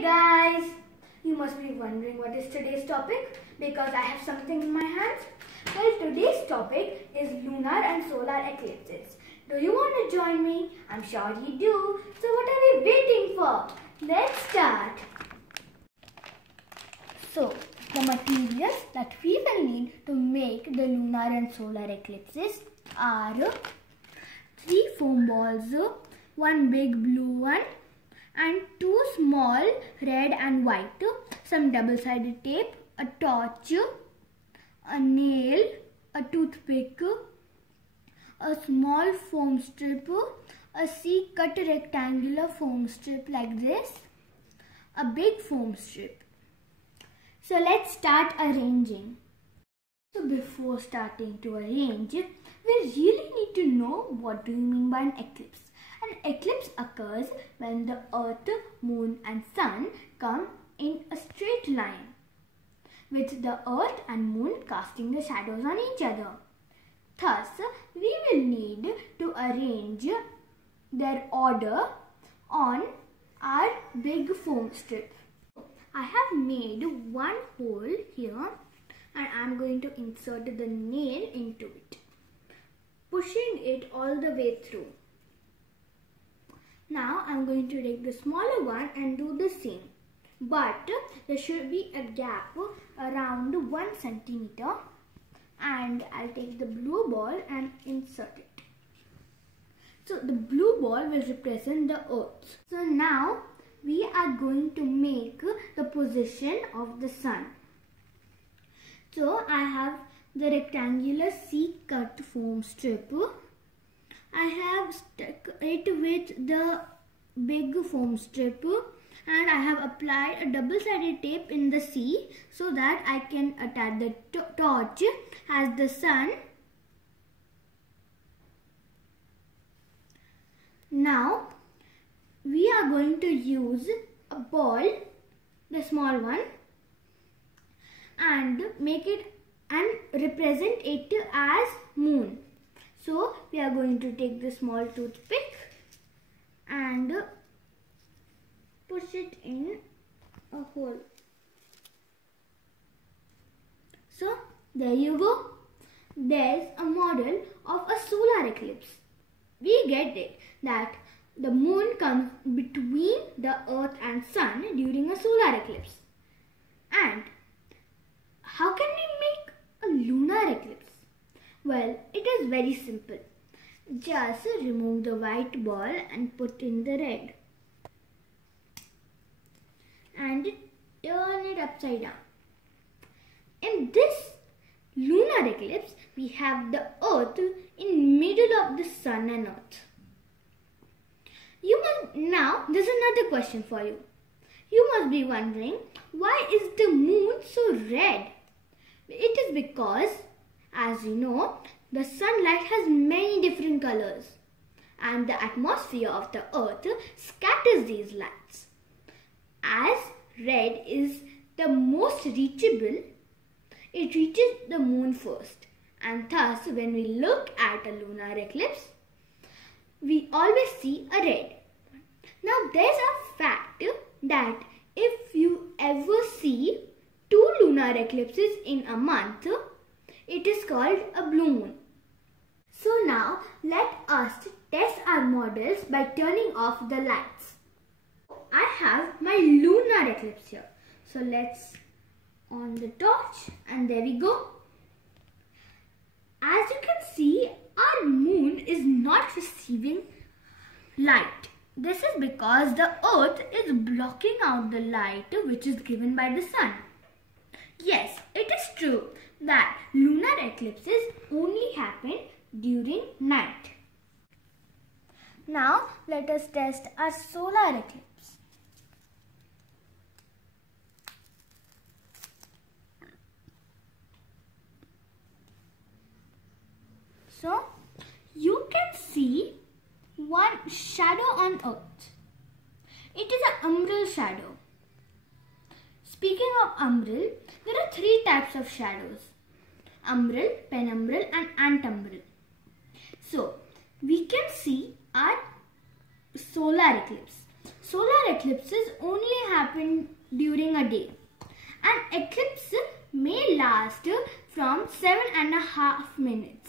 Hey guys! You must be wondering what is today's topic because I have something in my hands. Well, today's topic is lunar and solar eclipses. Do you want to join me? I'm sure you do. So what are we waiting for? Let's start. So, the materials that we will need to make the lunar and solar eclipses are 3 foam balls, 1 big blue one, and 2 small red and white, some double-sided tape, a torch, a nail, a toothpick, a small foam strip, a C-cut rectangular foam strip like this, a big foam strip. So let's start arranging. So before starting to arrange, we really need to know what do you mean by an eclipse. An eclipse occurs when the earth, moon and sun come in a straight line, with the earth and moon casting the shadows on each other. Thus, we will need to arrange their order on our big foam strip. I have made 1 hole here and I am going to insert the nail into it, pushing it all the way through. Now I am going to take the smaller one and do the same, but there should be a gap around 1 centimeter, and I'll take the blue ball and insert it. So the blue ball will represent the earth. So now we are going to make the position of the sun. So I have the rectangular C-cut foam strip. I have stuck it with the big foam strip and I have applied a double-sided tape in the C so that I can attach the torch as the sun. Now we are going to use a ball, the small one, and make it and represent it as moon. So we are going to take the small toothpick and push it in a hole. So there you go. There's a model of a solar eclipse. We get it that the moon comes between the earth and sun during a solar eclipse. And how can we make a lunar eclipse? Well, it is very simple. Just remove the white ball and put in the red. And turn it upside down. In this lunar eclipse, we have the earth in middle of the sun and earth. Now, there's another question for you. You must be wondering, why is the moon so red? It is because, as you know, the sunlight has many different colors and the atmosphere of the earth scatters these lights. As red is the most reachable, it reaches the moon first, and thus when we look at a lunar eclipse, we always see a red. Now there's a fact that if you ever see 2 lunar eclipses in a month, it is called a blue moon. So now let us test our models by turning off the lights. I have my lunar eclipse here. So let's on the torch and there we go. As you can see, our moon is not receiving light. This is because the earth is blocking out the light which is given by the sun. Yes, it is true that lunar eclipses only happen during night. Now let us test our solar eclipse. So you can see one shadow on earth. It is an umbral shadow. Speaking of umbral, there are 3 types of shadows: umbral, penumbral and antumbral. So we can see our solar eclipse. solar eclipses only happen during a day. An eclipse may last from 7.5 minutes.